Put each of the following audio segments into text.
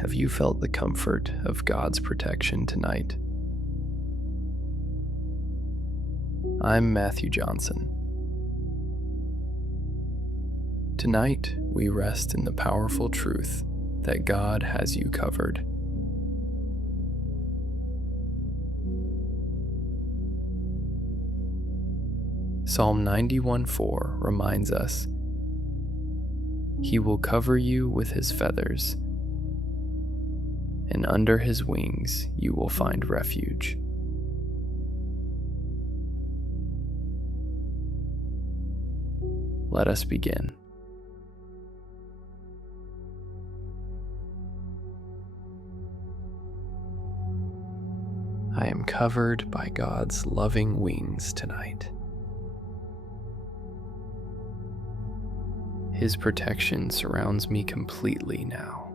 Have you felt the comfort of God's protection tonight? I'm Matthew Johnson. Tonight, we rest in the powerful truth that God has you covered. Psalm 91:4 reminds us, "He will cover you with his feathers, and under his wings you will find refuge." Let us begin. I am covered by God's loving wings tonight. His protection surrounds me completely now.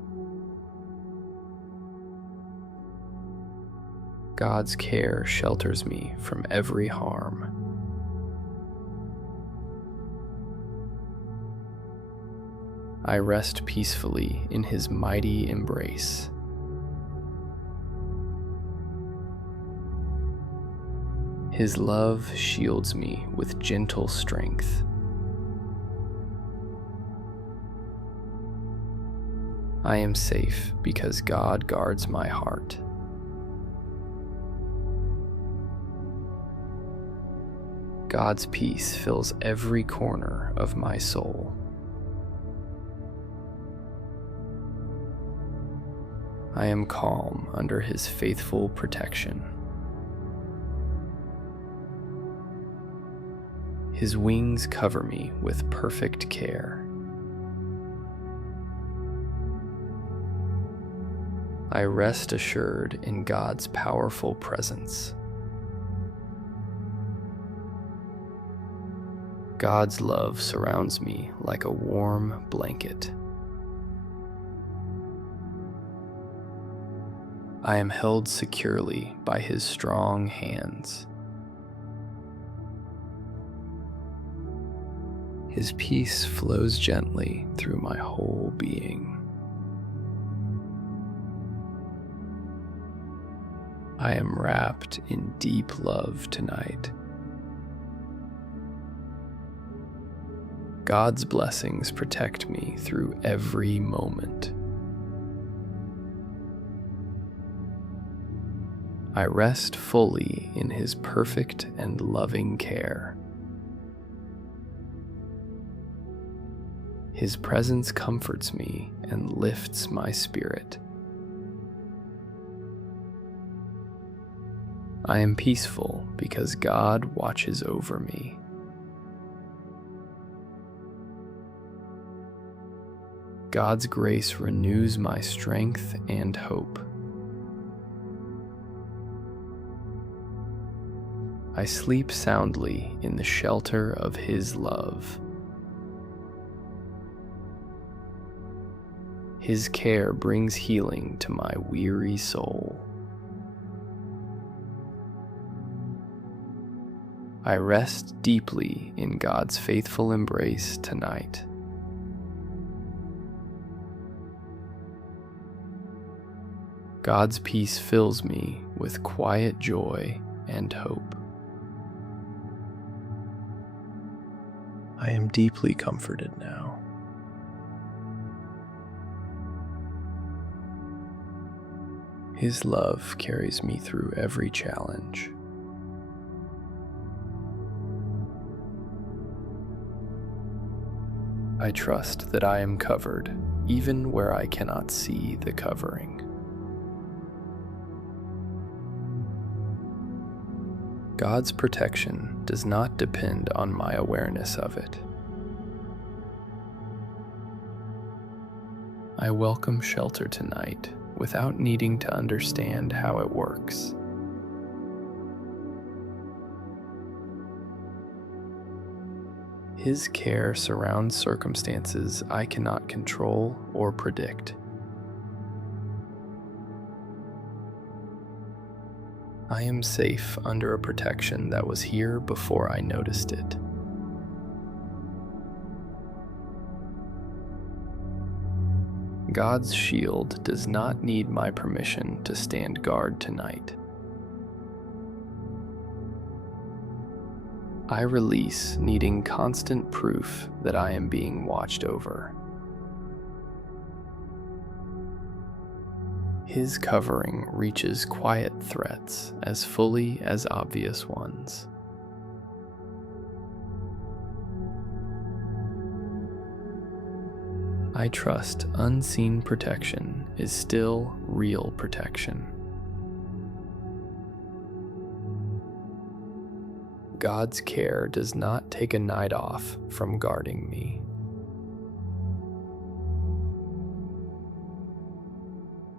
God's care shelters me from every harm. I rest peacefully in his mighty embrace. His love shields me with gentle strength. I am safe because God guards my heart. God's peace fills every corner of my soul. I am calm under his faithful protection. His wings cover me with perfect care. I rest assured in God's powerful presence. God's love surrounds me like a warm blanket. I am held securely by his strong hands. His peace flows gently through my whole being. I am wrapped in deep love tonight. God's blessings protect me through every moment. I rest fully in his perfect and loving care. His presence comforts me and lifts my spirit. I am peaceful because God watches over me. God's grace renews my strength and hope. I sleep soundly in the shelter of his love. His care brings healing to my weary soul. I rest deeply in God's faithful embrace tonight. God's peace fills me with quiet joy and hope. I am deeply comforted now. His love carries me through every challenge. I trust that I am covered, even where I cannot see the covering. God's protection does not depend on my awareness of it. I welcome shelter tonight without needing to understand how it works. His care surrounds circumstances I cannot control or predict. I am safe under a protection that was here before I noticed it. God's shield does not need my permission to stand guard tonight. I release needing constant proof that I am being watched over. His covering reaches quiet threats as fully as obvious ones. I trust unseen protection is still real protection. God's care does not take a night off from guarding me.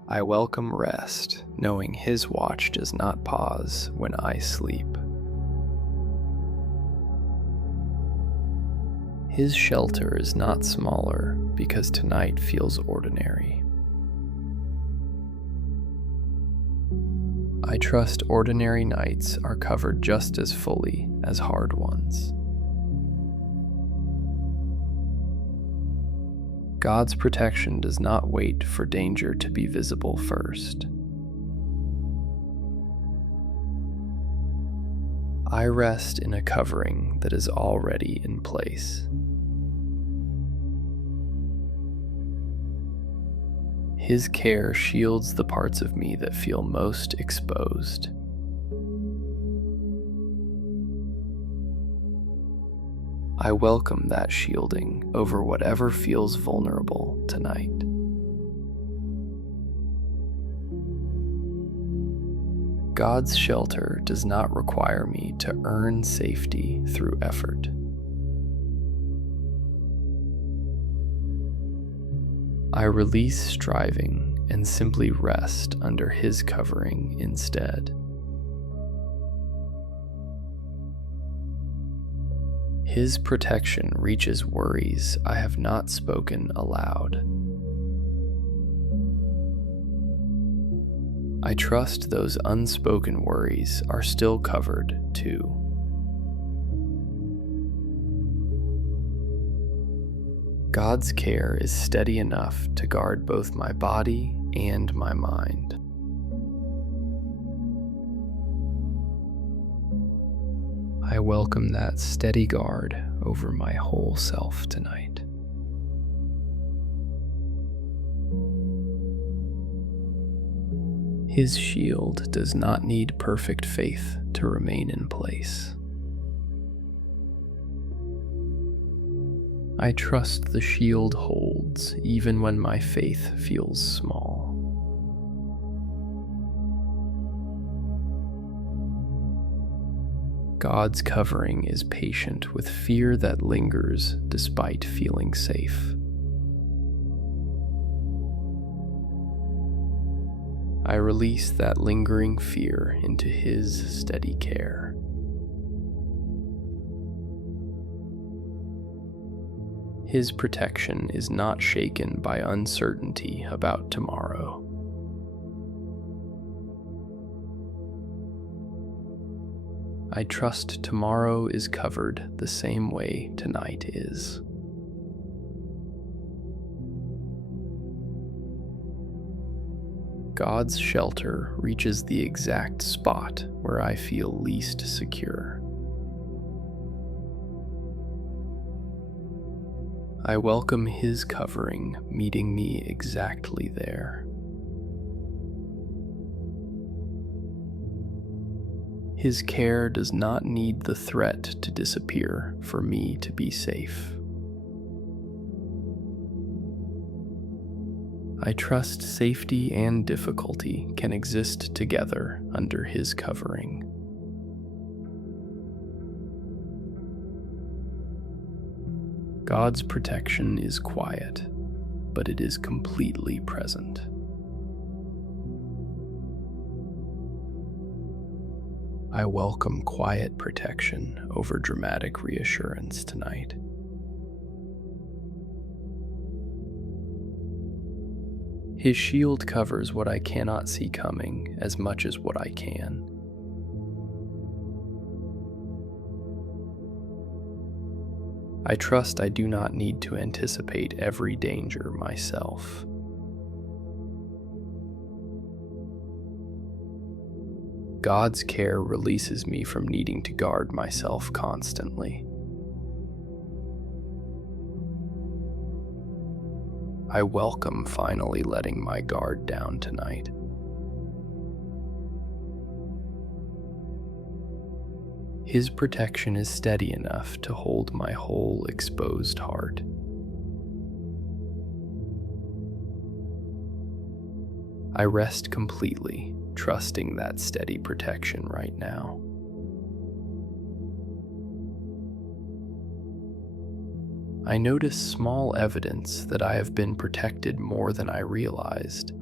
I welcome rest, knowing His watch does not pause when I sleep. His shelter is not smaller because tonight feels ordinary. I trust ordinary nights are covered just as fully as hard ones. God's protection does not wait for danger to be visible first. I rest in a covering that is already in place. His care shields the parts of me that feel most exposed. I welcome that shielding over whatever feels vulnerable tonight. God's shelter does not require me to earn safety through effort. I release striving and simply rest under His covering instead. His protection reaches worries I have not spoken aloud. I trust those unspoken worries are still covered too. God's care is steady enough to guard both my body and my mind. I welcome that steady guard over my whole self tonight. His shield does not need perfect faith to remain in place. I trust the shield holds even when my faith feels small. God's covering is patient with fear that lingers despite feeling safe. I release that lingering fear into His steady care. His protection is not shaken by uncertainty about tomorrow. I trust tomorrow is covered the same way tonight is. God's shelter reaches the exact spot where I feel least secure. I welcome His covering meeting me exactly there. His care does not need the threat to disappear for me to be safe. I trust safety and difficulty can exist together under His covering. God's protection is quiet, but it is completely present. I welcome quiet protection over dramatic reassurance tonight. His shield covers what I cannot see coming as much as what I can. I trust I do not need to anticipate every danger myself. God's care releases me from needing to guard myself constantly. I welcome finally letting my guard down tonight. His protection is steady enough to hold my whole exposed heart. I rest completely, trusting that steady protection right now. I notice small evidence that I have been protected more than I realized.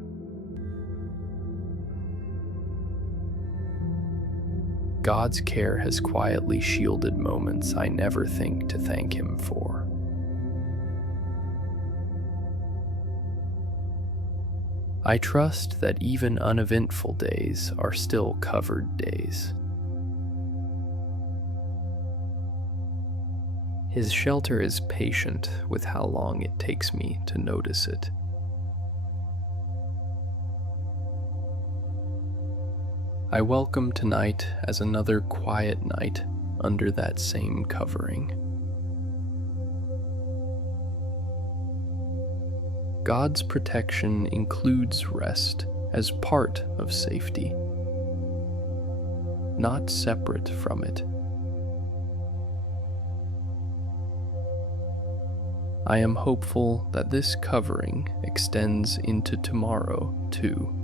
God's care has quietly shielded moments I never think to thank Him for. I trust that even uneventful days are still covered days. His shelter is patient with how long it takes me to notice it. I welcome tonight as another quiet night under that same covering. God's protection includes rest as part of safety, not separate from it. I am hopeful that this covering extends into tomorrow too.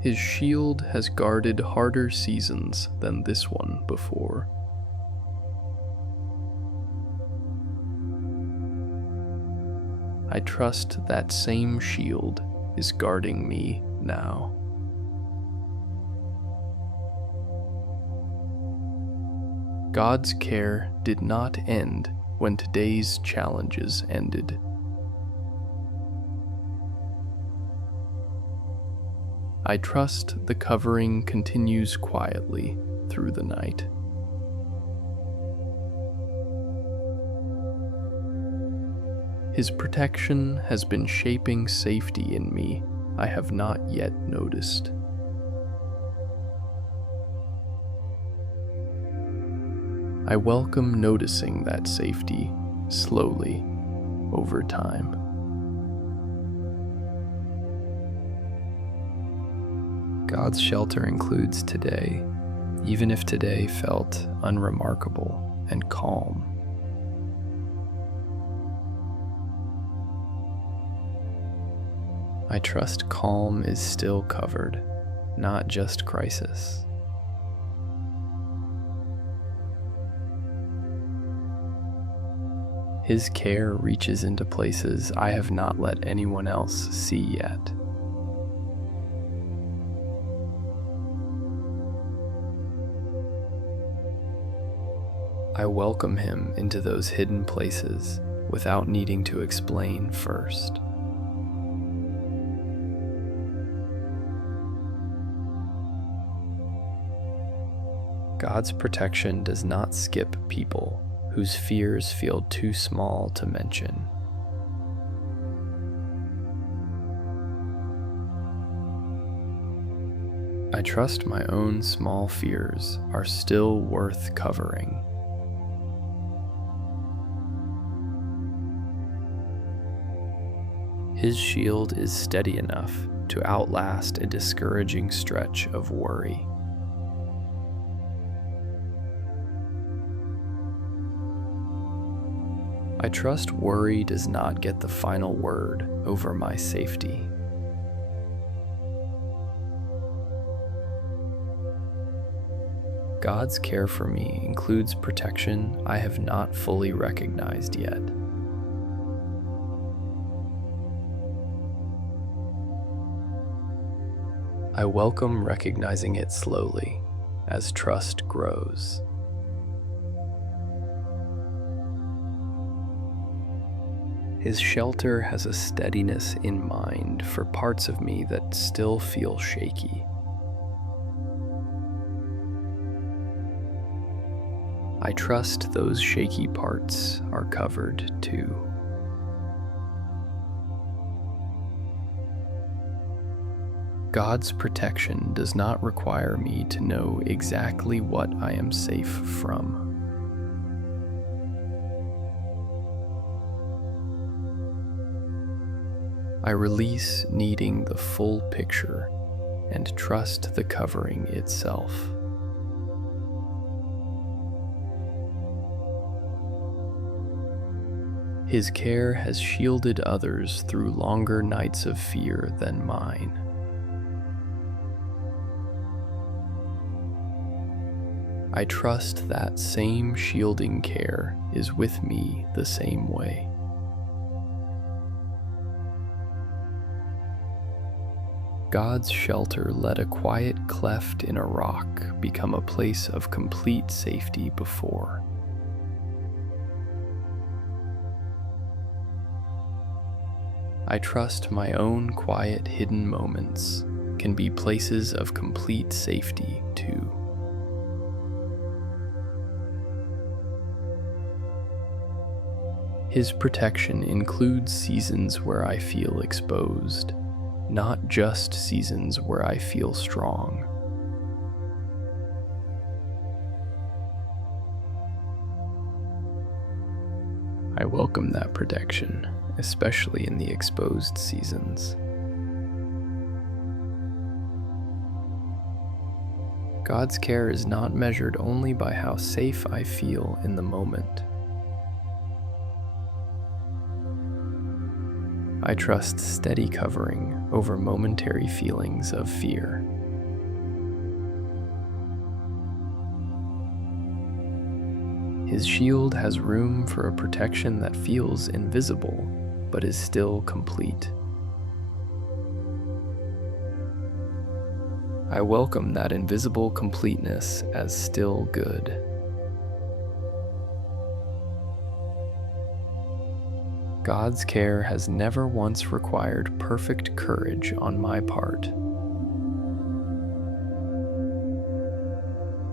His shield has guarded harder seasons than this one before. I trust that same shield is guarding me now. God's care did not end when today's challenges ended. I trust the covering continues quietly through the night. His protection has been shaping safety in me I have not yet noticed. I welcome noticing that safety slowly over time. God's shelter includes today, even if today felt unremarkable and calm. I trust calm is still covered, not just crisis. His care reaches into places I have not let anyone else see yet. I welcome Him into those hidden places without needing to explain first. God's protection does not skip people whose fears feel too small to mention. I trust my own small fears are still worth covering. His shield is steady enough to outlast a discouraging stretch of worry. I trust worry does not get the final word over my safety. God's care for me includes protection I have not fully recognized yet. I welcome recognizing it slowly as trust grows. His shelter has a steadiness in mind for parts of me that still feel shaky. I trust those shaky parts are covered too. God's protection does not require me to know exactly what I am safe from. I release needing the full picture and trust the covering itself. His care has shielded others through longer nights of fear than mine. I trust that same shielding care is with me the same way. God's shelter let a quiet cleft in a rock become a place of complete safety before. I trust my own quiet hidden moments can be places of complete safety too. His protection includes seasons where I feel exposed, not just seasons where I feel strong. I welcome that protection, especially in the exposed seasons. God's care is not measured only by how safe I feel in the moment. I trust steady covering over momentary feelings of fear. His shield has room for a protection that feels invisible, but is still complete. I welcome that invisible completeness as still good. God's care has never once required perfect courage on my part.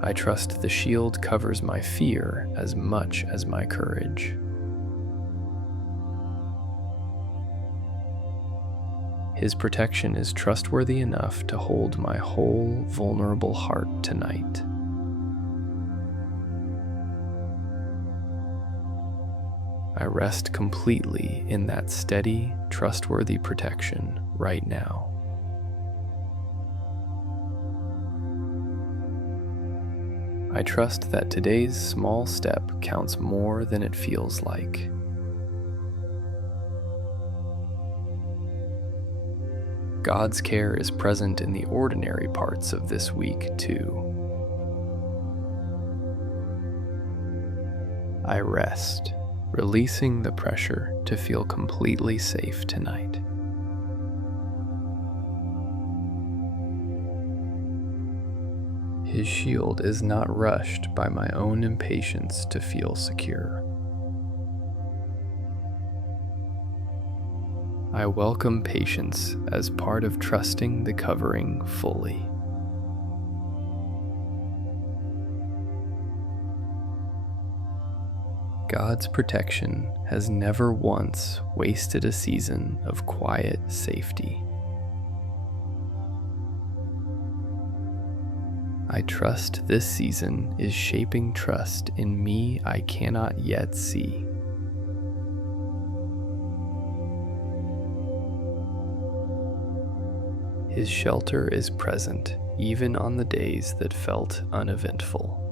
I trust the shield covers my fear as much as my courage. His protection is trustworthy enough to hold my whole vulnerable heart tonight. I rest completely in that steady, trustworthy protection right now. I trust that today's small step counts more than it feels like. God's care is present in the ordinary parts of this week, too. I rest, releasing the pressure to feel completely safe tonight. His shield is not rushed by my own impatience to feel secure. I welcome patience as part of trusting the covering fully. God's protection has never once wasted a season of quiet safety. I trust this season is shaping trust in me I cannot yet see. His shelter is present even on the days that felt uneventful.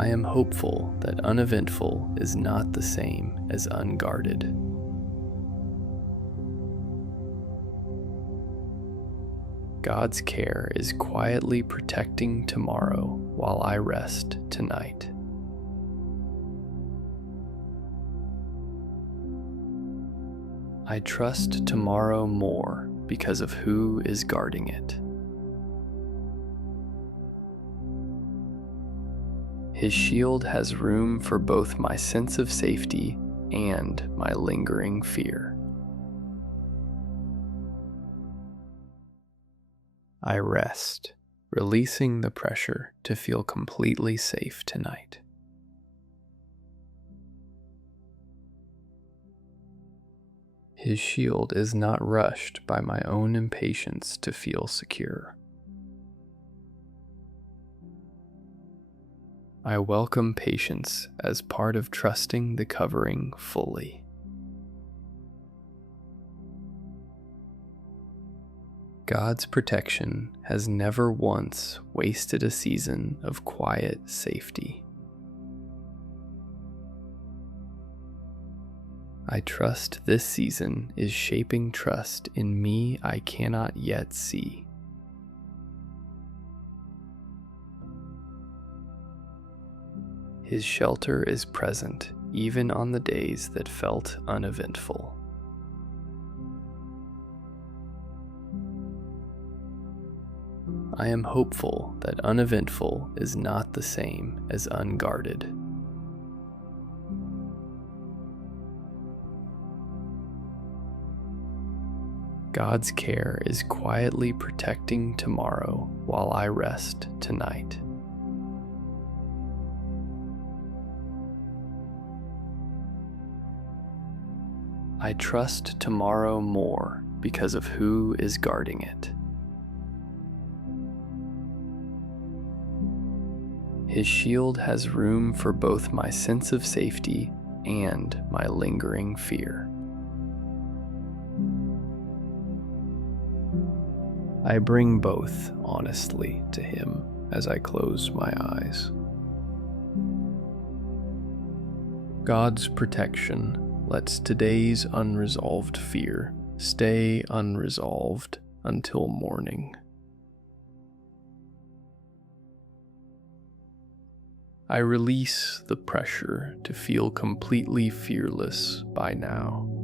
I am hopeful that uneventful is not the same as unguarded. God's care is quietly protecting tomorrow while I rest tonight. I trust tomorrow more because of who is guarding it. His shield has room for both my sense of safety and my lingering fear. I rest, releasing the pressure to feel completely safe tonight. His shield is not rushed by my own impatience to feel secure. I welcome patience as part of trusting the covering fully. God's protection has never once wasted a season of quiet safety. I trust this season is shaping trust in me I cannot yet see. His shelter is present even on the days that felt uneventful. I am hopeful that uneventful is not the same as unguarded. God's care is quietly protecting tomorrow while I rest tonight. I trust tomorrow more because of who is guarding it. His shield has room for both my sense of safety and my lingering fear. I bring both honestly to him as I close my eyes. God's protection lets today's unresolved fear stay unresolved until morning. I release the pressure to feel completely fearless by now.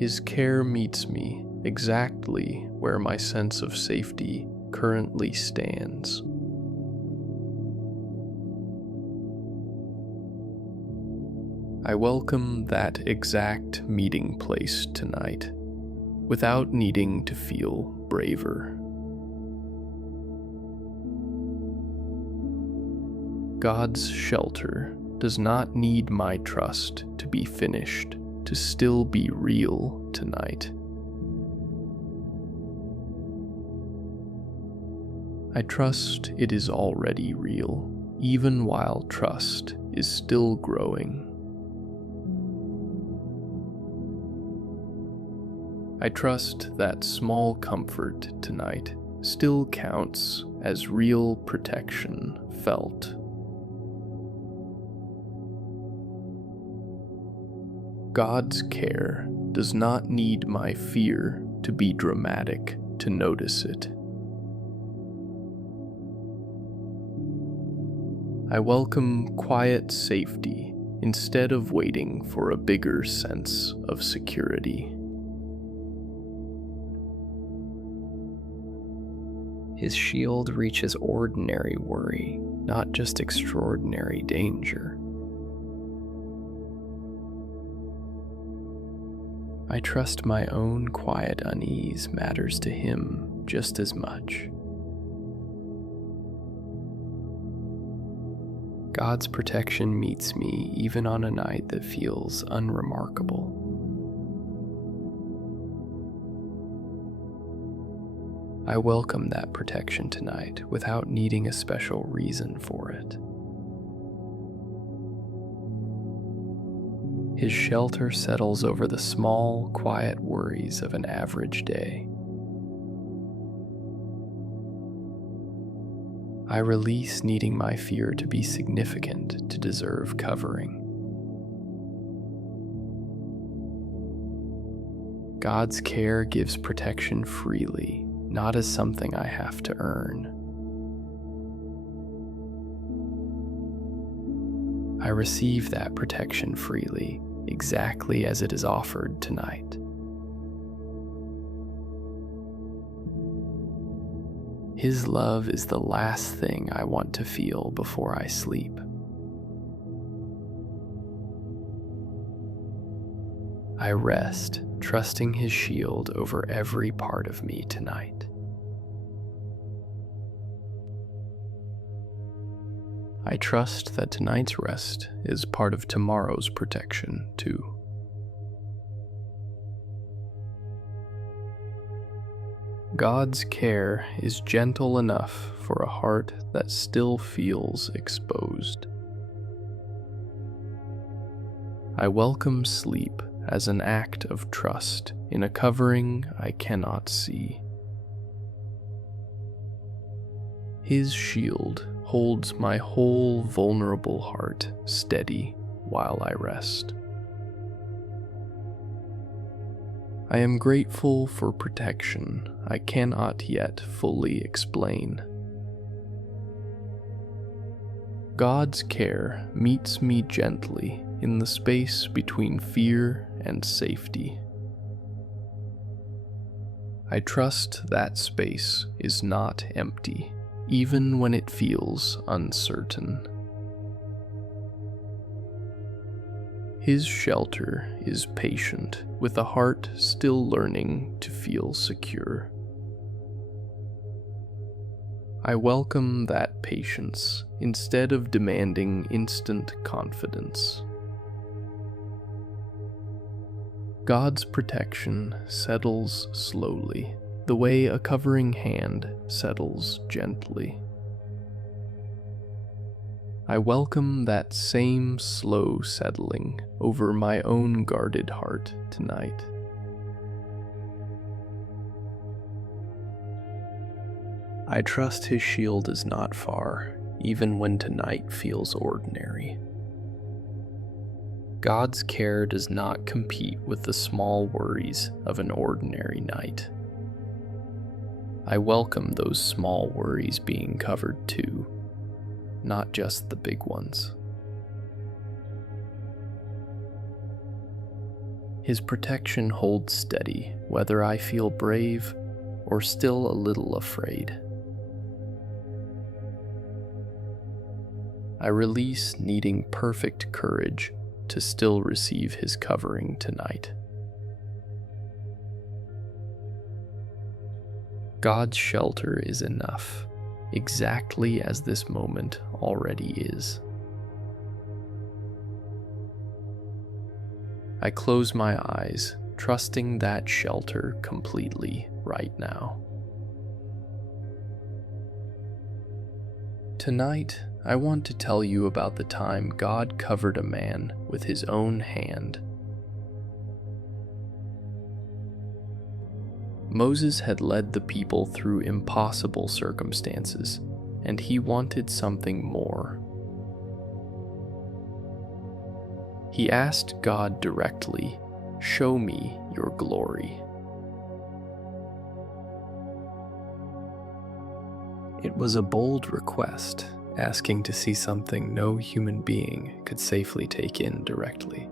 His care meets me exactly where my sense of safety currently stands. I welcome that exact meeting place tonight, without needing to feel braver. God's shelter does not need my trust to be finished to still be real tonight. I trust it is already real, even while trust is still growing. I trust that small comfort tonight still counts as real protection felt. God's care does not need my fear to be dramatic to notice it. I welcome quiet safety instead of waiting for a bigger sense of security. His shield reaches ordinary worry, not just extraordinary danger. I trust my own quiet unease matters to him just as much. God's protection meets me even on a night that feels unremarkable. I welcome that protection tonight without needing a special reason for it. His shelter settles over the small, quiet worries of an average day. I release needing my fear to be significant to deserve covering. God's care gives protection freely, not as something I have to earn. I receive that protection freely, exactly as it is offered tonight. His love is the last thing I want to feel before I sleep. I rest, trusting his shield over every part of me tonight. I trust that tonight's rest is part of tomorrow's protection, too. God's care is gentle enough for a heart that still feels exposed. I welcome sleep as an act of trust in a covering I cannot see. His shield holds my whole vulnerable heart steady while I rest. I am grateful for protection I cannot yet fully explain. God's care meets me gently in the space between fear and safety. I trust that space is not empty, even when it feels uncertain. His shelter is patient, with a heart still learning to feel secure. I welcome that patience instead of demanding instant confidence. God's protection settles slowly, the way a covering hand settles gently. I welcome that same slow settling over my own guarded heart tonight. I trust his shield is not far, even when tonight feels ordinary. God's care does not compete with the small worries of an ordinary night. I welcome those small worries being covered too, not just the big ones. His protection holds steady whether I feel brave or still a little afraid. I release needing perfect courage to still receive his covering tonight. God's shelter is enough, exactly as this moment already is. I close my eyes, trusting that shelter completely right now. Tonight, I want to tell you about the time God covered a man with his own hand. Moses had led the people through impossible circumstances, and he wanted something more. He asked God directly, "Show me your glory." It was a bold request, asking to see something no human being could safely take in directly.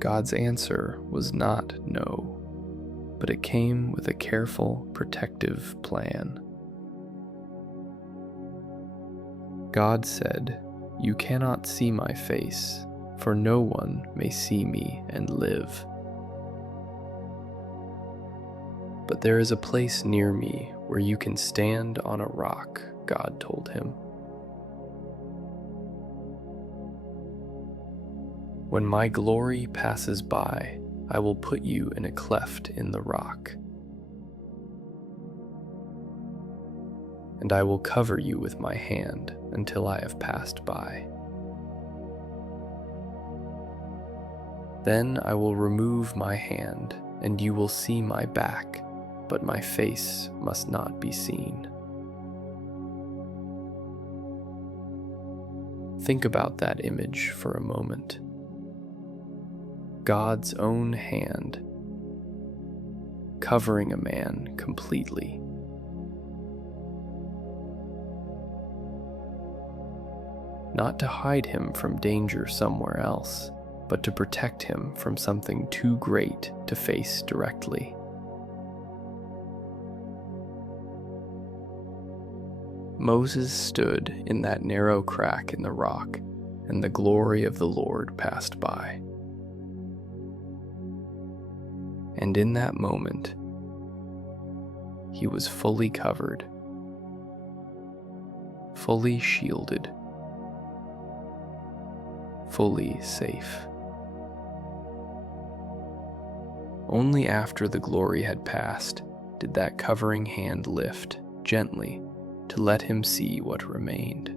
God's answer was not no, but it came with a careful, protective plan. God said, "You cannot see my face, for no one may see me and live. But there is a place near me where you can stand on a rock," God told him. "When my glory passes by, I will put you in a cleft in the rock, and I will cover you with my hand until I have passed by. Then I will remove my hand, and you will see my back, but my face must not be seen." Think about that image for a moment. God's own hand covering a man completely. Not to hide him from danger somewhere else, but to protect him from something too great to face directly. Moses stood in that narrow crack in the rock, and the glory of the Lord passed by. And in that moment, he was fully covered, fully shielded, fully safe. Only after the glory had passed did that covering hand lift gently to let him see what remained.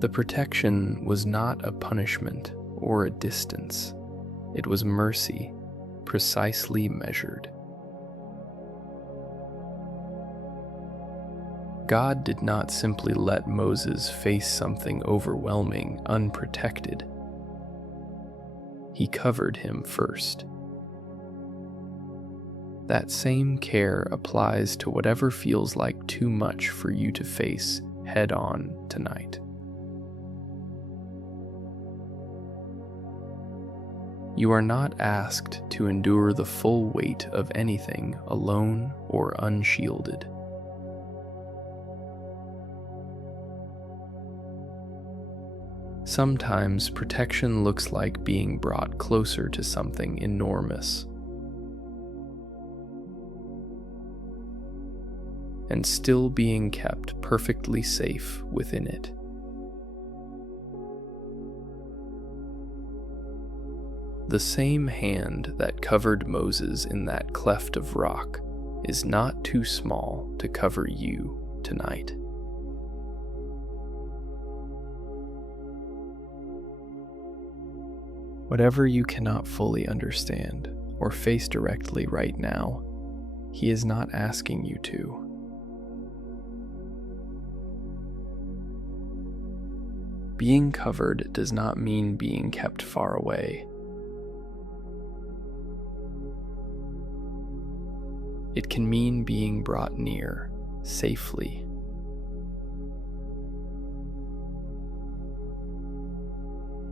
The protection was not a punishment or a distance. It was mercy, precisely measured. God did not simply let Moses face something overwhelming unprotected. He covered him first. That same care applies to whatever feels like too much for you to face head on tonight. You are not asked to endure the full weight of anything alone or unshielded. Sometimes protection looks like being brought closer to something enormous, and still being kept perfectly safe within it. The same hand that covered Moses in that cleft of rock is not too small to cover you tonight. Whatever you cannot fully understand or face directly right now, He is not asking you to. Being covered does not mean being kept far away. It can mean being brought near, safely.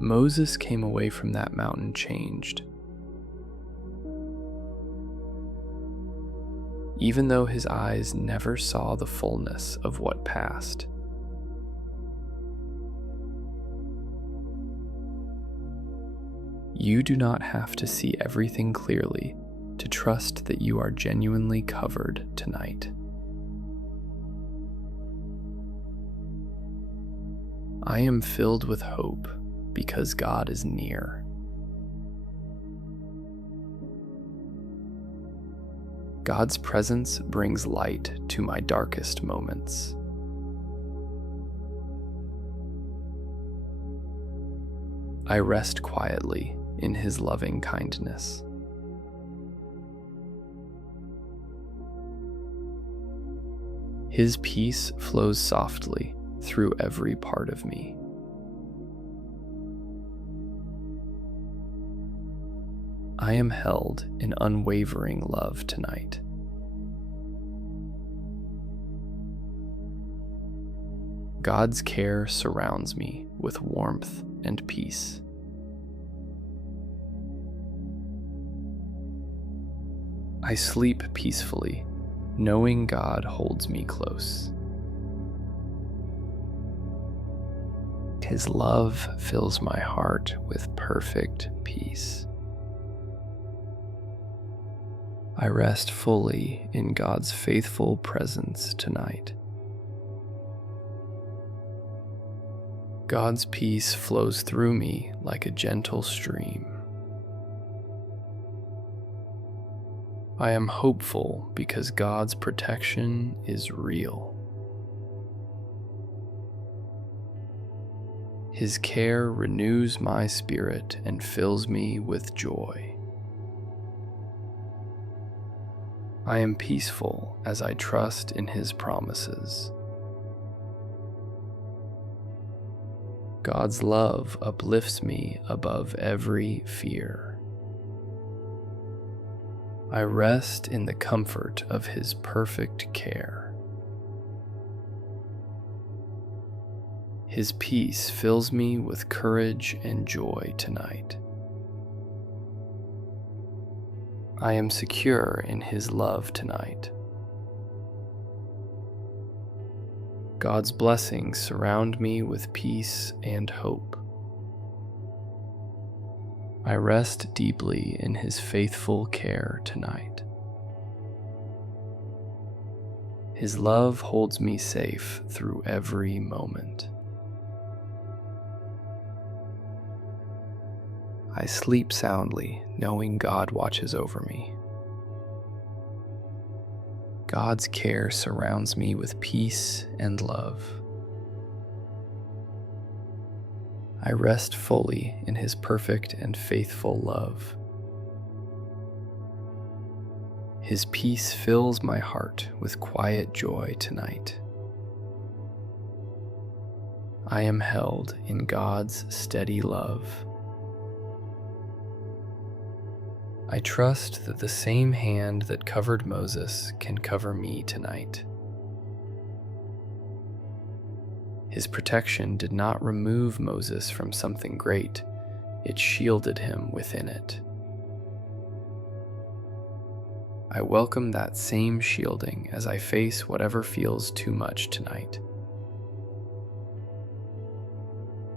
Moses came away from that mountain changed. Even though his eyes never saw the fullness of what passed. You do not have to see everything clearly to trust that you are genuinely covered tonight. I am filled with hope because God is near. God's presence brings light to my darkest moments. I rest quietly in His loving kindness. His peace flows softly through every part of me. I am held in unwavering love tonight. God's care surrounds me with warmth and peace. I sleep peacefully, knowing God holds me close. His love fills my heart with perfect peace. I rest fully in God's faithful presence tonight. God's peace flows through me like a gentle stream. I am hopeful because God's protection is real. His care renews my spirit and fills me with joy. I am peaceful as I trust in His promises. God's love uplifts me above every fear. I rest in the comfort of His perfect care. His peace fills me with courage and joy tonight. I am secure in His love tonight. God's blessings surround me with peace and hope. I rest deeply in His faithful care tonight. His love holds me safe through every moment. I sleep soundly, knowing God watches over me. God's care surrounds me with peace and love. I rest fully in His perfect and faithful love. His peace fills my heart with quiet joy tonight. I am held in God's steady love. I trust that the same hand that covered Moses can cover me tonight. His protection did not remove Moses from something great, it shielded him within it. I welcome that same shielding as I face whatever feels too much tonight.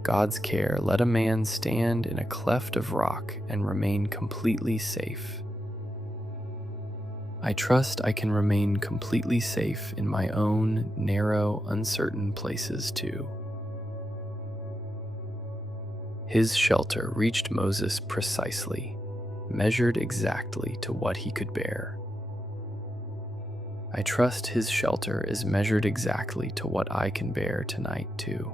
God's care let a man stand in a cleft of rock and remain completely safe. I trust I can remain completely safe in my own narrow, uncertain places too. His shelter reached Moses precisely, measured exactly to what he could bear. I trust his shelter is measured exactly to what I can bear tonight too.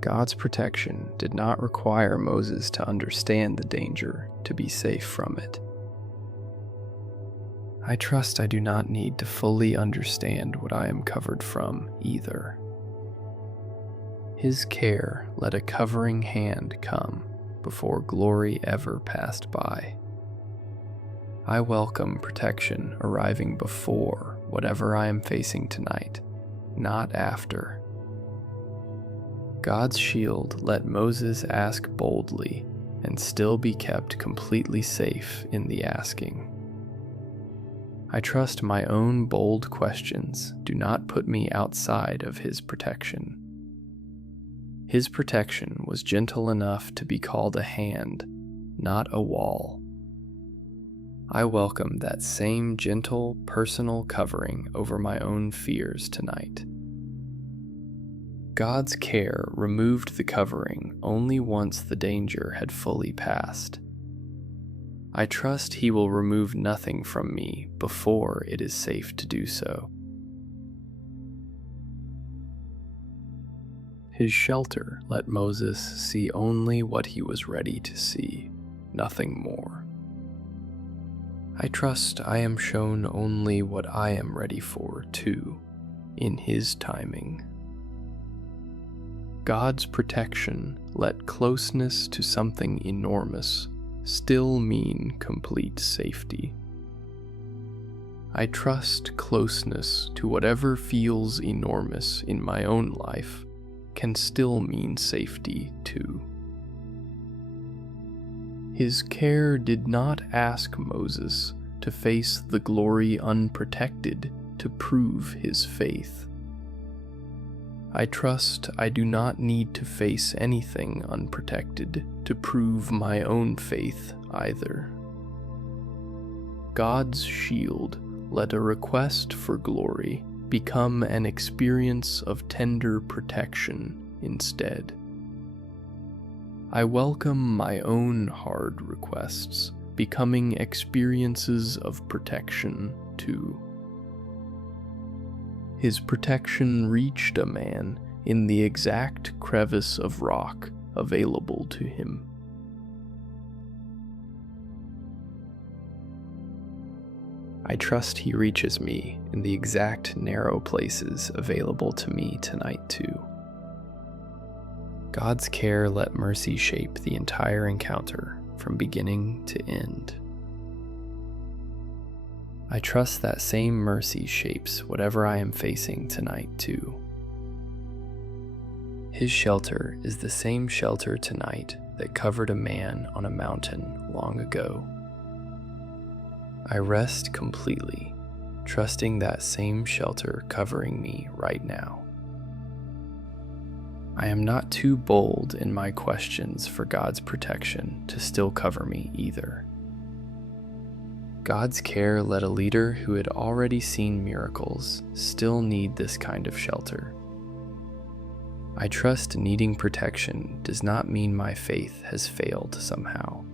God's protection did not require Moses to understand the danger to be safe from it. I trust I do not need to fully understand what I am covered from either. His care let a covering hand come before glory ever passed by. I welcome protection arriving before whatever I am facing tonight, not after. God's shield let Moses ask boldly and still be kept completely safe in the asking. I trust my own bold questions do not put me outside of His protection. His protection was gentle enough to be called a hand, not a wall. I welcome that same gentle, personal covering over my own fears tonight. God's care removed the covering only once the danger had fully passed. I trust He will remove nothing from me before it is safe to do so. His shelter let Moses see only what he was ready to see, nothing more. I trust I am shown only what I am ready for, too, in His timing. God's protection let closeness to something enormous still mean complete safety. I trust closeness to whatever feels enormous in my own life can still mean safety too. His care did not ask Moses to face the glory unprotected to prove his faith. I trust I do not need to face anything unprotected to prove my own faith either. God's shield let a request for glory become an experience of tender protection instead. I welcome my own hard requests becoming experiences of protection too. His protection reached a man in the exact crevice of rock available to him. I trust He reaches me in the exact narrow places available to me tonight too. God's care let mercy shape the entire encounter from beginning to end. I trust that same mercy shapes whatever I am facing tonight too. His shelter is the same shelter tonight that covered a man on a mountain long ago. I rest completely, trusting that same shelter covering me right now. I am not too bold in my questions for God's protection to still cover me either. God's care let a leader who had already seen miracles still need this kind of shelter. I trust needing protection does not mean my faith has failed somehow.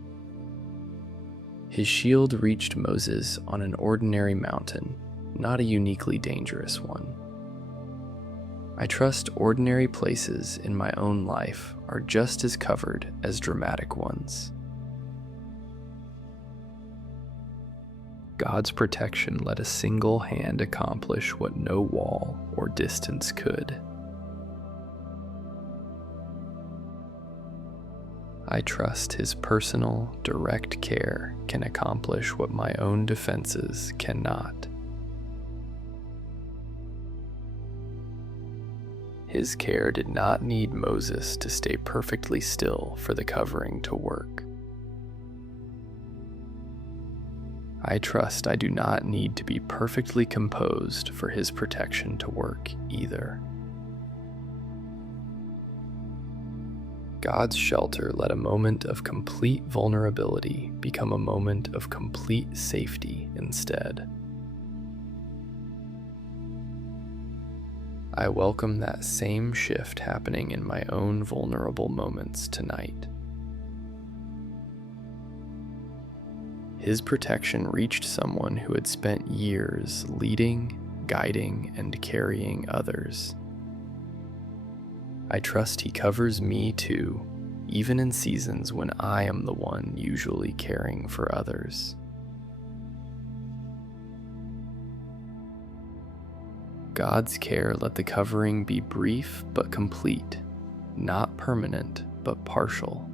His shield reached Moses on an ordinary mountain, not a uniquely dangerous one. I trust ordinary places in my own life are just as covered as dramatic ones. God's protection let a single hand accomplish what no wall or distance could. I trust His personal, direct care can accomplish what my own defenses cannot. His care did not need Moses to stay perfectly still for the covering to work. I trust I do not need to be perfectly composed for His protection to work either. God's shelter let a moment of complete vulnerability become a moment of complete safety instead. I welcome that same shift happening in my own vulnerable moments tonight. His protection reached someone who had spent years leading, guiding, and carrying others. I trust He covers me too, even in seasons when I am the one usually caring for others. God's care let the covering be brief but complete, not permanent but partial.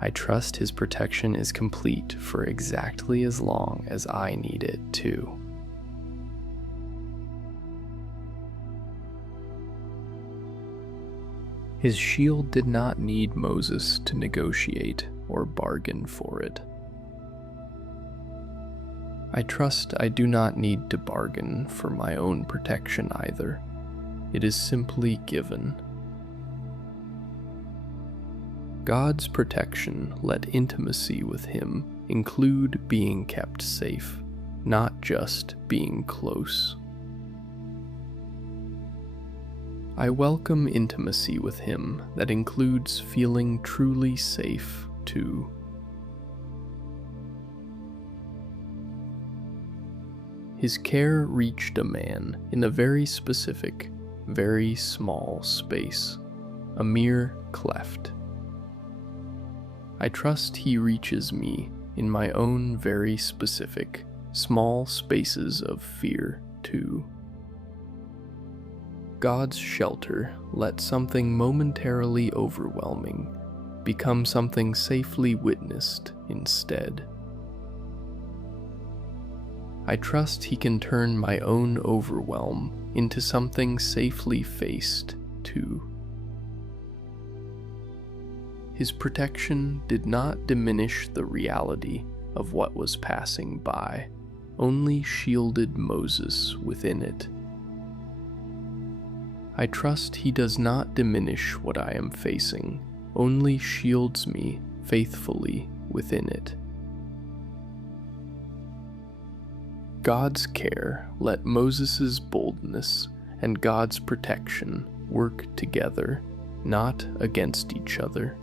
I trust His protection is complete for exactly as long as I need it too. His shield did not need Moses to negotiate or bargain for it. I trust I do not need to bargain for my own protection either. It is simply given. God's protection let intimacy with Him include being kept safe, not just being close. I welcome intimacy with Him that includes feeling truly safe too. His care reached a man in a very specific, very small space, a mere cleft. I trust He reaches me in my own very specific, small spaces of fear too. God's shelter let something momentarily overwhelming become something safely witnessed instead. I trust He can turn my own overwhelm into something safely faced too. His protection did not diminish the reality of what was passing by, only shielded Moses within it. I trust He does not diminish what I am facing, only shields me faithfully within it. God's care let Moses' boldness and God's protection work together, not against each other.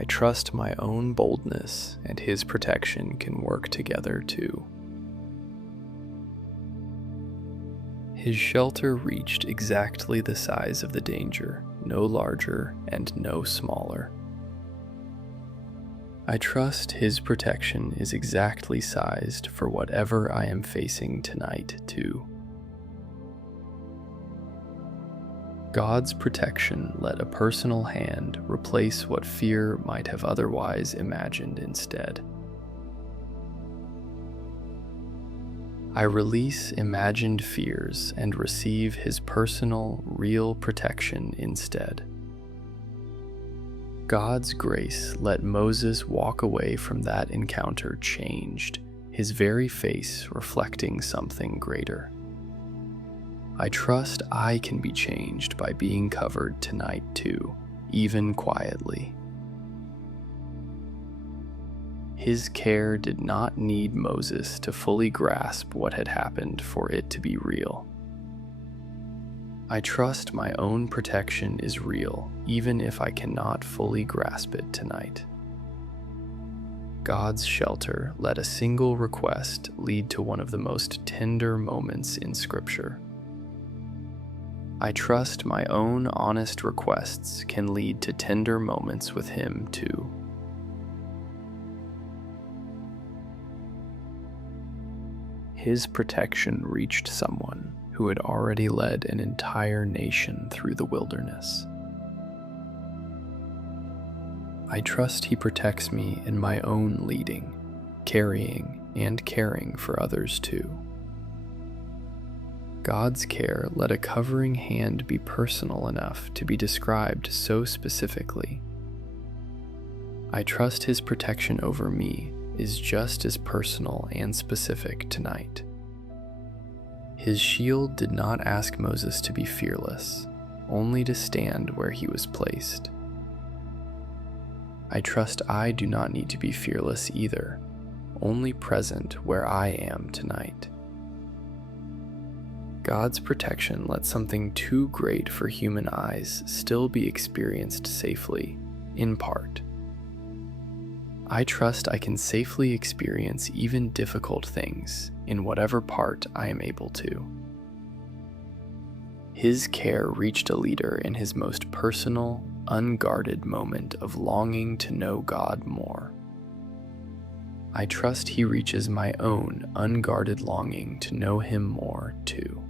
I trust my own boldness and His protection can work together too. His shelter reached exactly the size of the danger, no larger and no smaller. I trust His protection is exactly sized for whatever I am facing tonight too. God's protection let a personal hand replace what fear might have otherwise imagined instead. I release imagined fears and receive His personal, real protection instead. God's grace let Moses walk away from that encounter changed, his very face reflecting something greater. I trust I can be changed by being covered tonight too, even quietly. His care did not need Moses to fully grasp what had happened for it to be real. I trust my own protection is real, even if I cannot fully grasp it tonight. God's shelter let a single request lead to one of the most tender moments in Scripture. I trust my own honest requests can lead to tender moments with Him too. His protection reached someone who had already led an entire nation through the wilderness. I trust He protects me in my own leading, carrying, and caring for others too. God's care let a covering hand be personal enough to be described so specifically. I trust His protection over me is just as personal and specific tonight. His shield did not ask Moses to be fearless, only to stand where he was placed. I trust I do not need to be fearless either, only present where I am tonight. God's protection let something too great for human eyes still be experienced safely, in part. I trust I can safely experience even difficult things in whatever part I am able to. His care reached a leader in his most personal, unguarded moment of longing to know God more. I trust He reaches my own unguarded longing to know Him more too.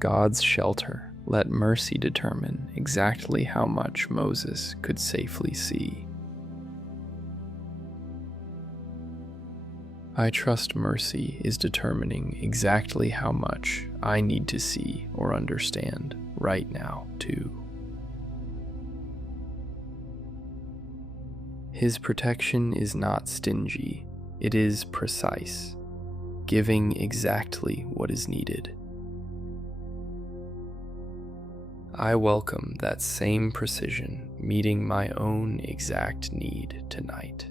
God's shelter let mercy determine exactly how much Moses could safely see. I trust mercy is determining exactly how much I need to see or understand right now, too. His protection is not stingy, it is precise, giving exactly what is needed. I welcome that same precision meeting my own exact need tonight.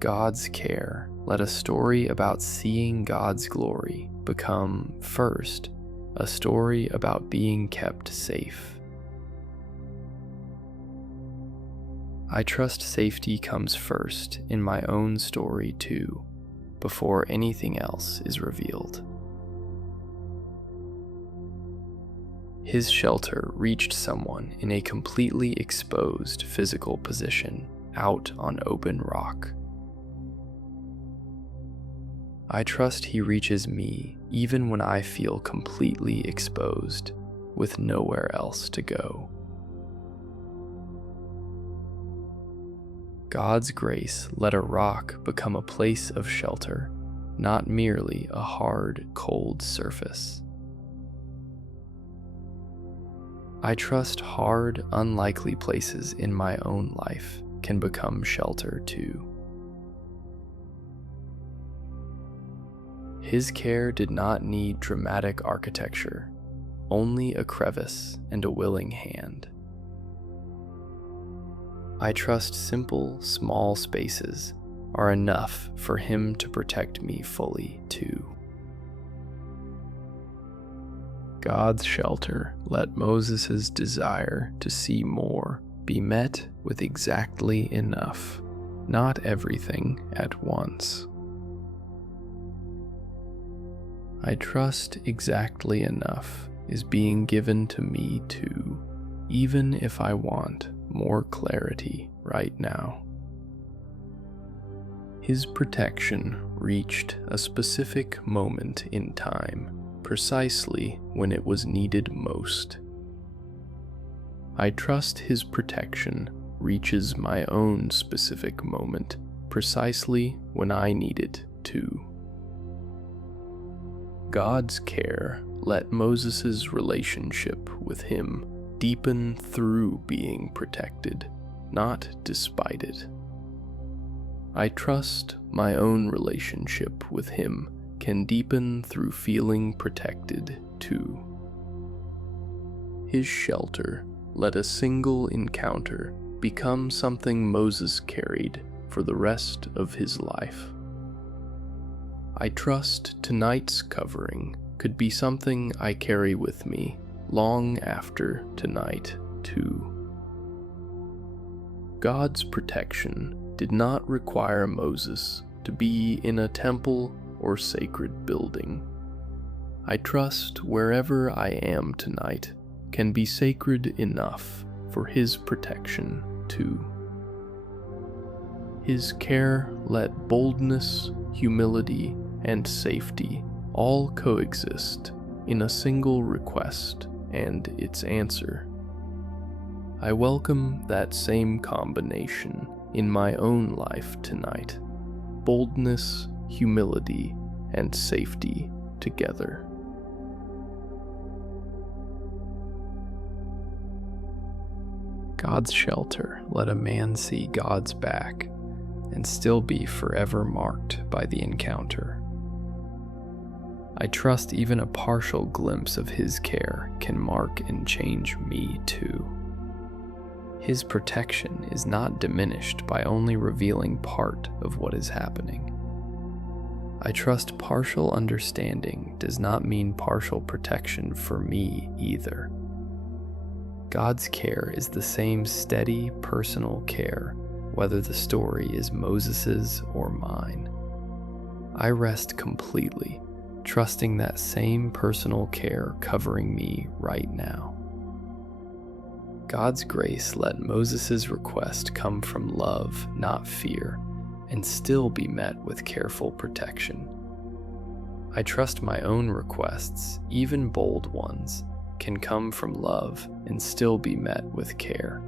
God's care let a story about seeing God's glory become, first, a story about being kept safe. I trust safety comes first in my own story too, before anything else is revealed. His shelter reached someone in a completely exposed physical position out on open rock. I trust He reaches me even when I feel completely exposed, with nowhere else to go. God's grace let a rock become a place of shelter, not merely a hard, cold surface. I trust hard, unlikely places in my own life can become shelter too. His care did not need dramatic architecture, only a crevice and a willing hand. I trust simple, small spaces are enough for Him to protect me fully too. God's shelter let Moses' desire to see more be met with exactly enough, not everything at once. I trust exactly enough is being given to me too, even if I want more clarity right now. His protection reached a specific moment in time, precisely when it was needed most. I trust His protection reaches my own specific moment, precisely when I need it too. God's care let Moses' relationship with Him deepen through being protected, not despite it. I trust my own relationship with Him can deepen through feeling protected too. His shelter let a single encounter become something Moses carried for the rest of his life. I trust tonight's covering could be something I carry with me long after tonight, too. God's protection did not require Moses to be in a temple or sacred building. I trust wherever I am tonight can be sacred enough for His protection too. His care let boldness, humility, and safety all coexist in a single request and its answer. I welcome that same combination in my own life tonight: boldness, humility, and safety together. God's shelter let a man see God's back and still be forever marked by the encounter. I trust even a partial glimpse of His care can mark and change me too. His protection is not diminished by only revealing part of what is happening. I trust partial understanding does not mean partial protection for me either. God's care is the same steady, personal care, whether the story is Moses's or mine. I rest completely, trusting that same personal care covering me right now. God's grace let Moses' request come from love, not fear, and still be met with careful protection. I trust my own requests, even bold ones, can come from love and still be met with care.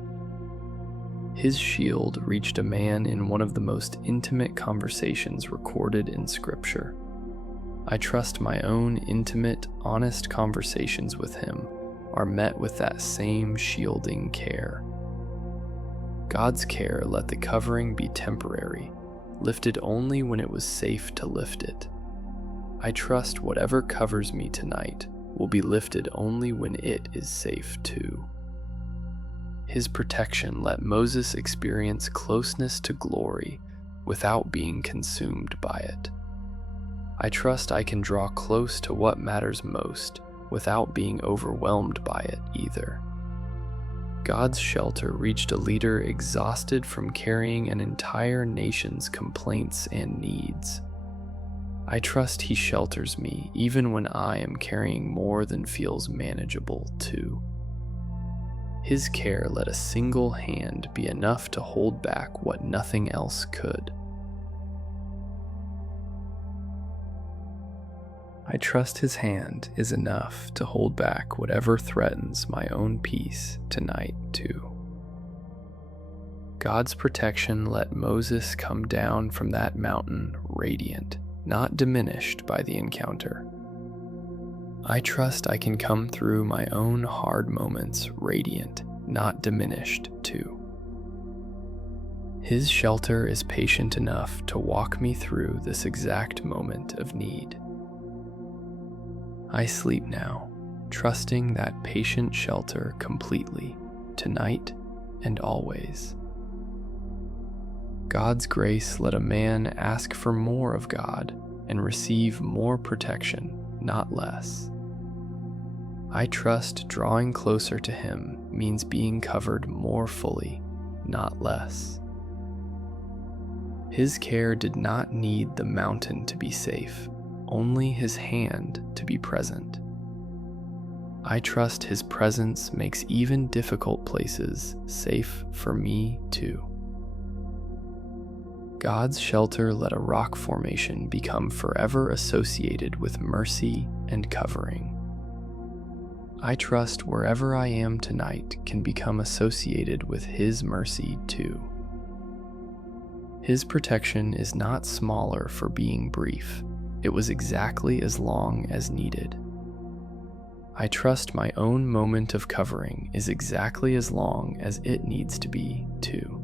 His shield reached a man in one of the most intimate conversations recorded in Scripture. I trust my own intimate, honest conversations with Him are met with that same shielding care. God's care let the covering be temporary, lifted only when it was safe to lift it. I trust whatever covers me tonight will be lifted only when it is safe too. His protection let Moses experience closeness to glory without being consumed by it. I trust I can draw close to what matters most without being overwhelmed by it either. God's shelter reached a leader exhausted from carrying an entire nation's complaints and needs. I trust He shelters me even when I am carrying more than feels manageable too. His care let a single hand be enough to hold back what nothing else could. I trust His hand is enough to hold back whatever threatens my own peace tonight too. God's protection let Moses come down from that mountain radiant, not diminished by the encounter. I trust I can come through my own hard moments radiant, not diminished too. His shelter is patient enough to walk me through this exact moment of need. I sleep now, trusting that patient shelter completely, tonight and always. God's grace let a man ask for more of God and receive more protection, not less. I trust drawing closer to Him means being covered more fully, not less. His care did not need the mountain to be safe, only His hand to be present. I trust His presence makes even difficult places safe for me too. God's shelter let a rock formation become forever associated with mercy and covering. I trust wherever I am tonight can become associated with His mercy too. His protection is not smaller for being brief. It was exactly as long as needed. I trust my own moment of covering is exactly as long as it needs to be too.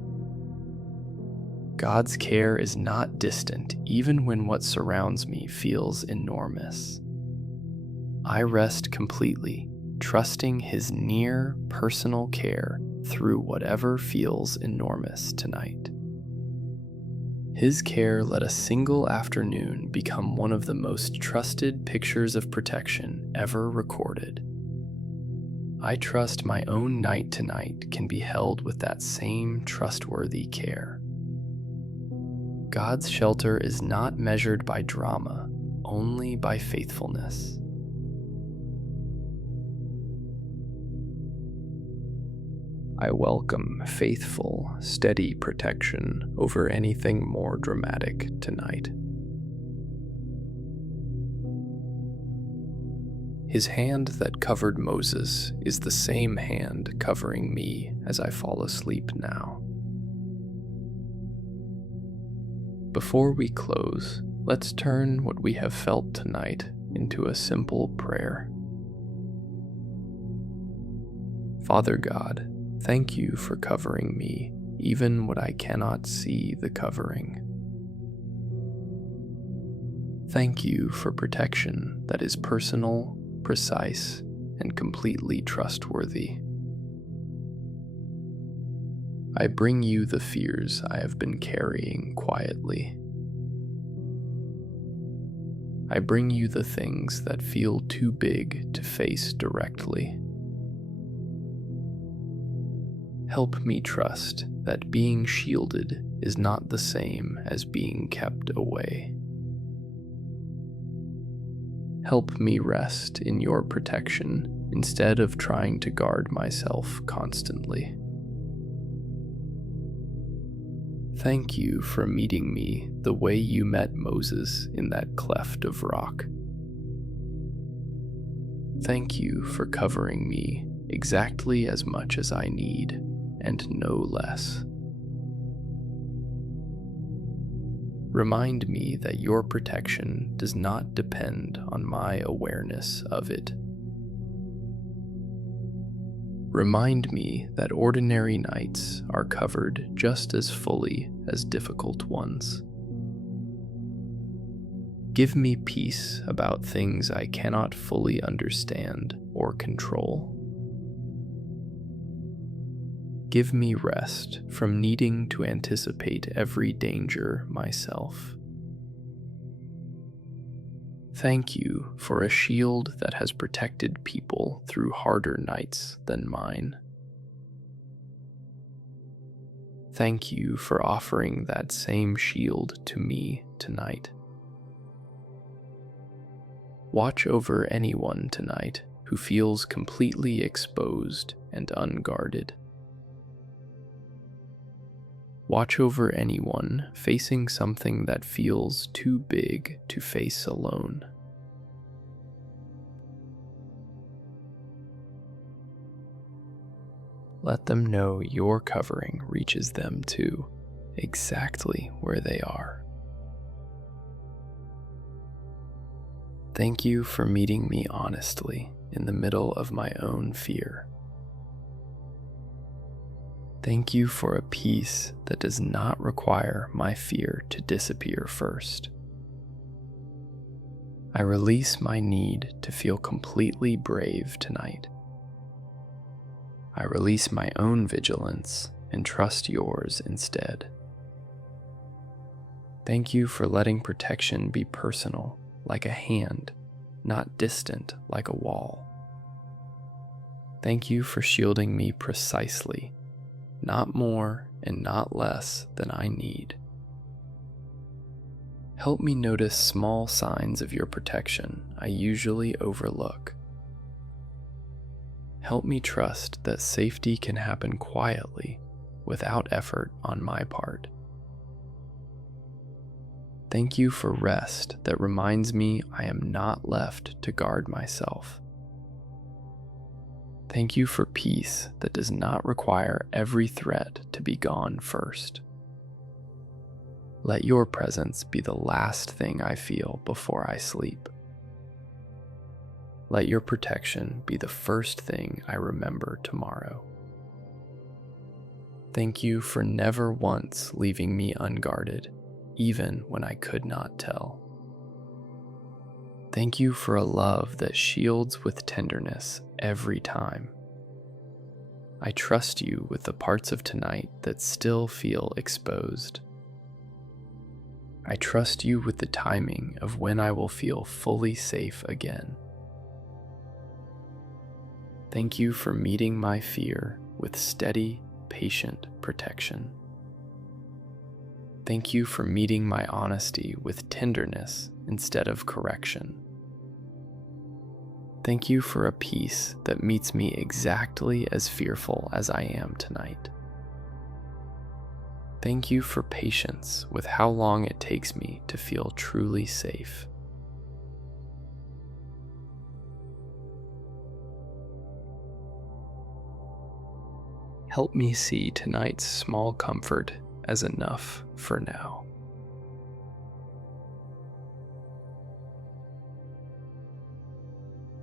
God's care is not distant even when what surrounds me feels enormous. I rest completely, trusting His near personal care through whatever feels enormous tonight. His care let a single afternoon become one of the most trusted pictures of protection ever recorded. I trust my own night tonight can be held with that same trustworthy care. God's shelter is not measured by drama, only by faithfulness. I welcome faithful, steady protection over anything more dramatic tonight. His hand that covered Moses is the same hand covering me as I fall asleep now. Before we close, let's turn what we have felt tonight into a simple prayer. Father God, thank you for covering me, even when I cannot see the covering. Thank you for protection that is personal, precise, and completely trustworthy. I bring you the fears I have been carrying quietly. I bring you the things that feel too big to face directly. Help me trust that being shielded is not the same as being kept away. Help me rest in your protection instead of trying to guard myself constantly. Thank you for meeting me the way you met Moses in that cleft of rock. Thank you for covering me exactly as much as I need, and no less. Remind me that your protection does not depend on my awareness of it. Remind me that ordinary nights are covered just as fully as difficult ones. Give me peace about things I cannot fully understand or control. Give me rest from needing to anticipate every danger myself. Thank you for a shield that has protected people through harder nights than mine. Thank you for offering that same shield to me tonight. Watch over anyone tonight who feels completely exposed and unguarded. Watch over anyone facing something that feels too big to face alone. Let them know your covering reaches them too, exactly where they are. Thank you for meeting me honestly in the middle of my own fear. Thank you for a peace that does not require my fear to disappear first. I release my need to feel completely brave tonight. I release my own vigilance and trust yours instead. Thank you for letting protection be personal, like a hand, not distant like a wall. Thank you for shielding me precisely, not more and not less than I need. Help me notice small signs of your protection I usually overlook. Help me trust that safety can happen quietly, without effort on my part. Thank you for rest that reminds me I am not left to guard myself. Thank you for peace that does not require every threat to be gone first. Let your presence be the last thing I feel before I sleep. Let your protection be the first thing I remember tomorrow. Thank you for never once leaving me unguarded, even when I could not tell. Thank you for a love that shields with tenderness every time. I trust you with the parts of tonight that still feel exposed. I trust you with the timing of when I will feel fully safe again. Thank you for meeting my fear with steady, patient protection. Thank you for meeting my honesty with tenderness instead of correction. Thank you for a peace that meets me exactly as fearful as I am tonight. Thank you for patience with how long it takes me to feel truly safe. Help me see tonight's small comfort as enough for now.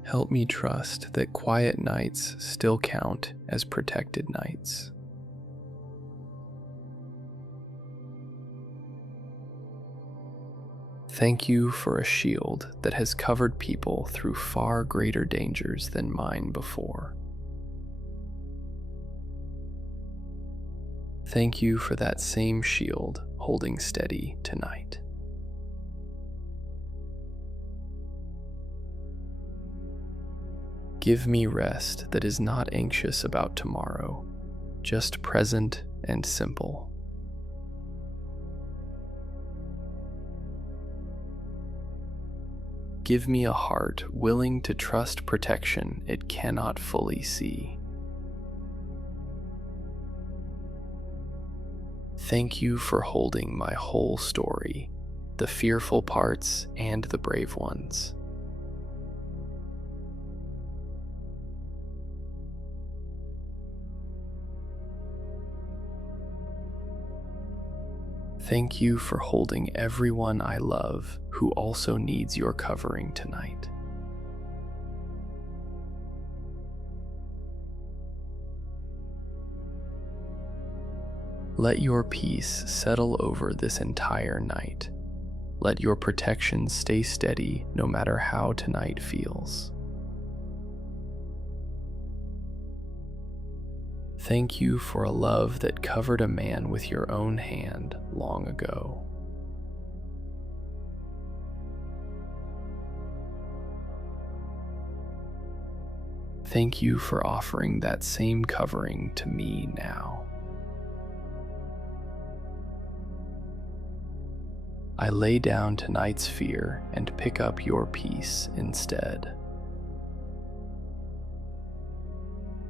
Help me trust that quiet nights still count as protected nights. Thank you for a shield that has covered people through far greater dangers than mine before. Thank you for that same shield holding steady tonight. Give me rest that is not anxious about tomorrow, just present and simple. Give me a heart willing to trust protection it cannot fully see. Thank you for holding my whole story, the fearful parts and the brave ones. Thank you for holding everyone I love who also needs your covering tonight. Let your peace settle over this entire night. Let your protection stay steady no matter how tonight feels. Thank you for a love that covered a man with your own hand long ago. Thank you for offering that same covering to me now. I lay down tonight's fear and pick up your peace instead.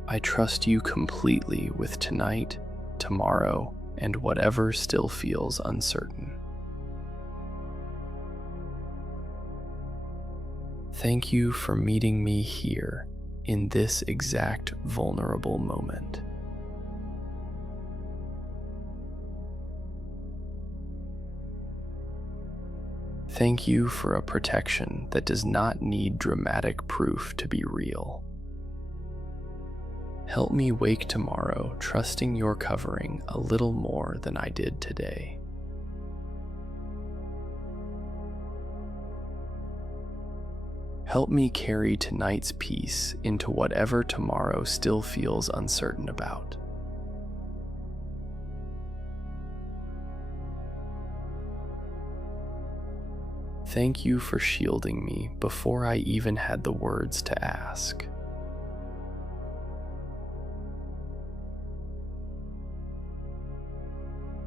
I trust you completely with tonight, tomorrow, and whatever still feels uncertain. Thank you for meeting me here in this exact vulnerable moment. Thank you for a protection that does not need dramatic proof to be real. Help me wake tomorrow trusting your covering a little more than I did today. Help me carry tonight's peace into whatever tomorrow still feels uncertain about. Thank you for shielding me before I even had the words to ask.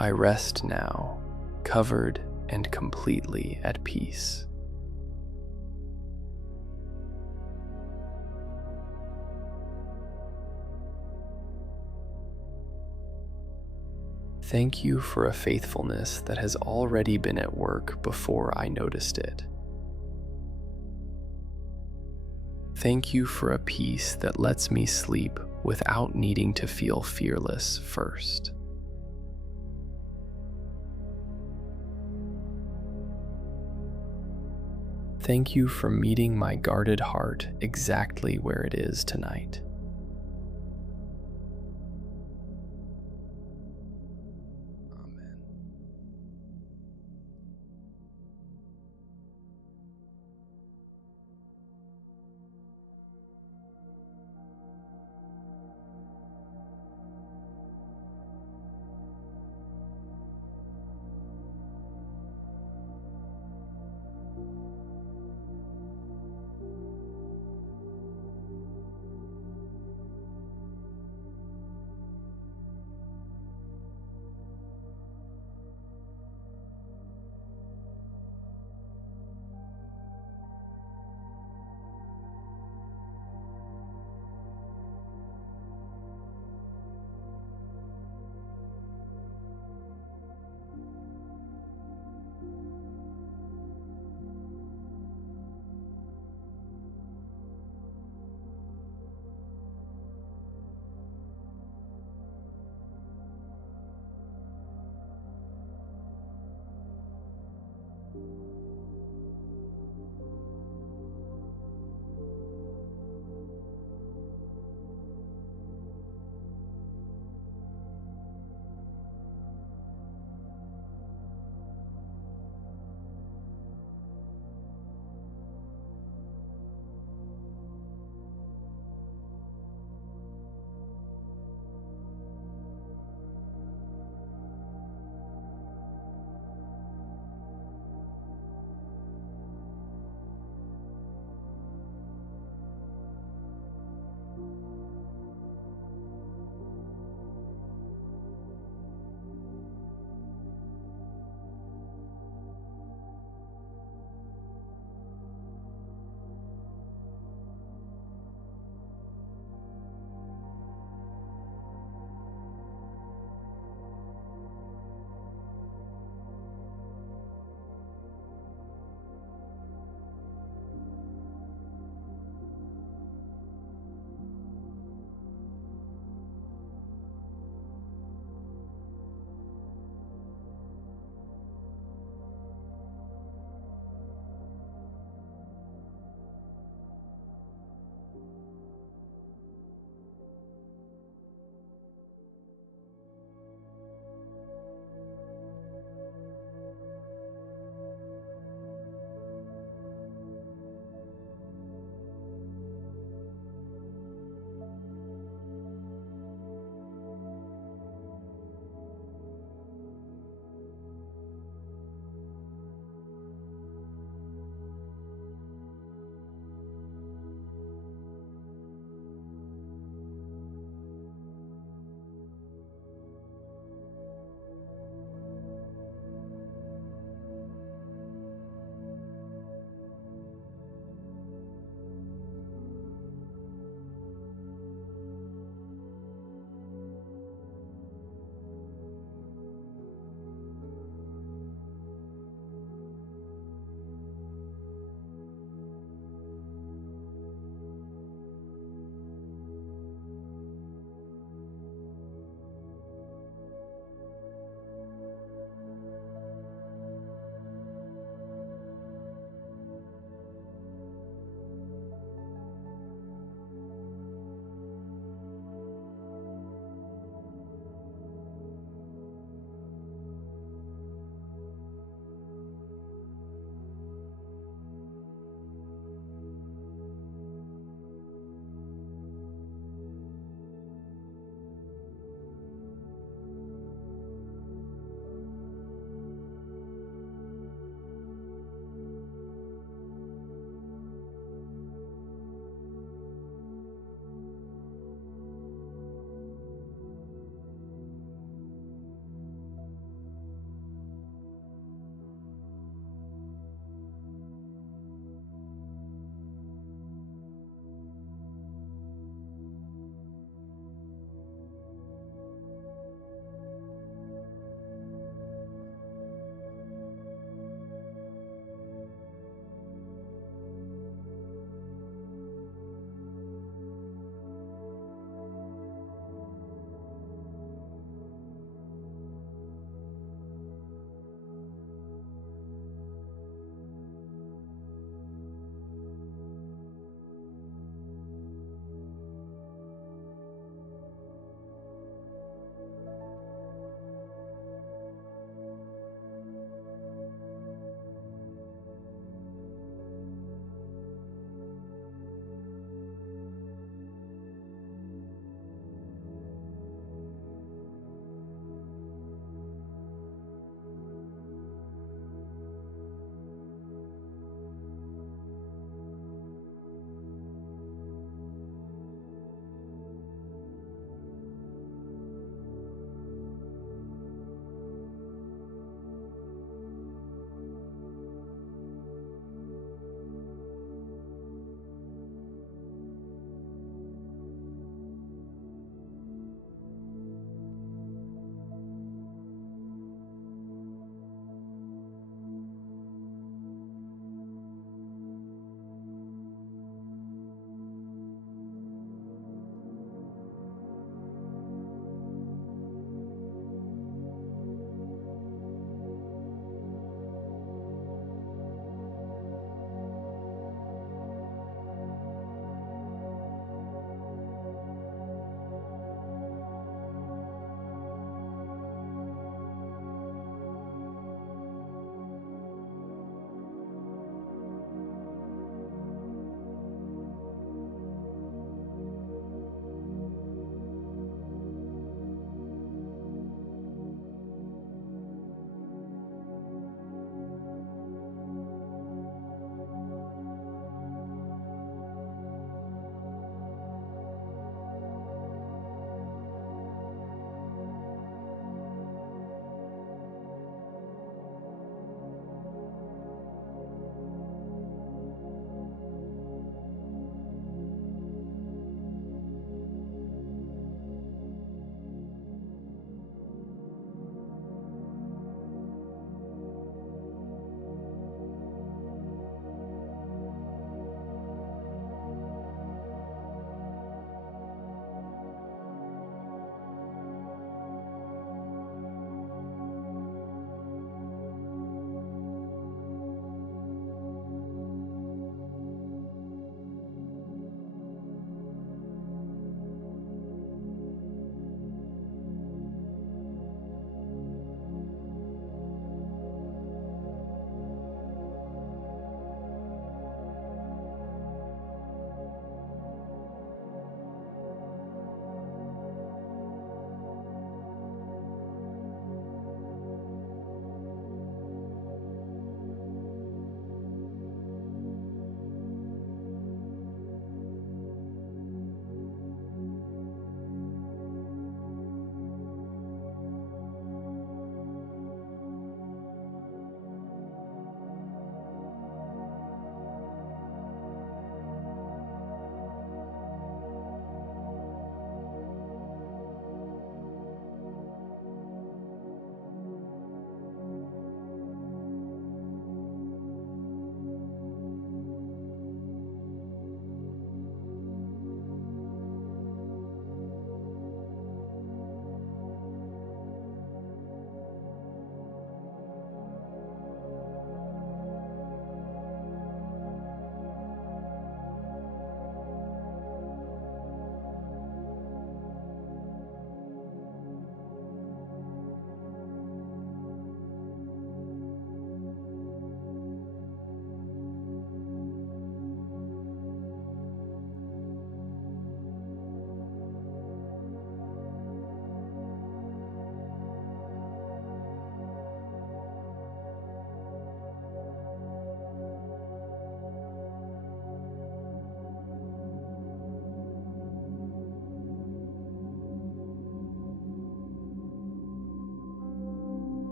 I rest now, covered and completely at peace. Thank you for a faithfulness that has already been at work before I noticed it. Thank you for a peace that lets me sleep without needing to feel fearless first. Thank you for meeting my guarded heart exactly where it is tonight.